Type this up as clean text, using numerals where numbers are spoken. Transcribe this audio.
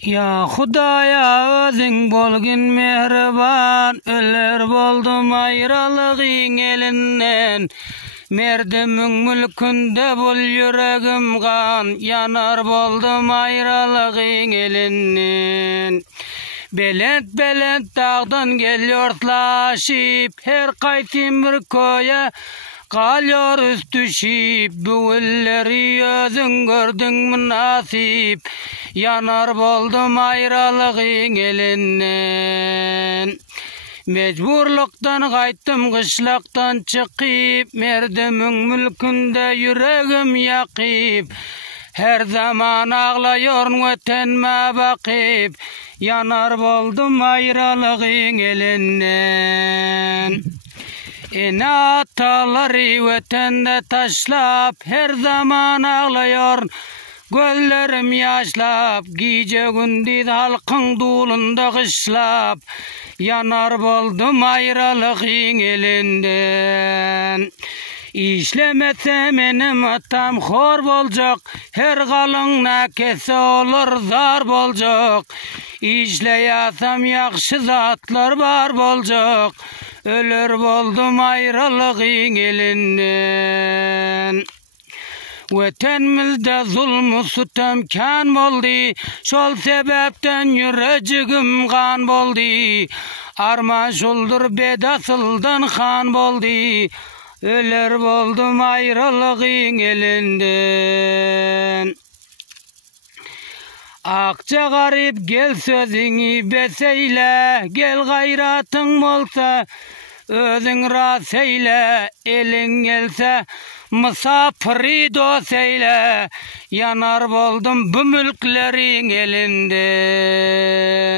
Ya Hudaya özüň bolgin mehriban, öller boldum aýralygyň elinden. Merdimiň mülkünde bol yüregim gan, yanar boldum aýralygyň elinden. Belent dağdan gelýortlaşyp, her gaýtym bir köye galýar üstüşip, bu elleri özüň gördüňmi nasip, yanar boldum aýralygyň elinden. Mecburlukdan gaýtdym gışlaktan çykyp, merdimiň mülkünde yüregim ýakyp, her zaman aglaýar wetenme bakyp, yanar boldum aýralygyň elinden. Ene atalary wetende taşlap, her zaman aglaýar gözlerim ýaşlap, giýje gündüz halkyň dulunda gyşlap, yanar boldum aýralygyň elinden. İşlemese menim atam hor boljak, her galyň näkesi olur zar boljak. İşleýäsem ýakşy zatlar bar boljak, öler boldum aýralygyň elinden. Wetenimizde zulmü sütem kan boldy, şol sebepden yüregim gan boldy. Arman şoldur bedasıldan han boldy, öler boldum aýralygyň elinden. Akça garip gel sözüňi beseyle, gel gayratyň bolsa özüň ras eyle, eliň gelse musapyry dost eyle, yanar boldum bu mülkleriň elinden.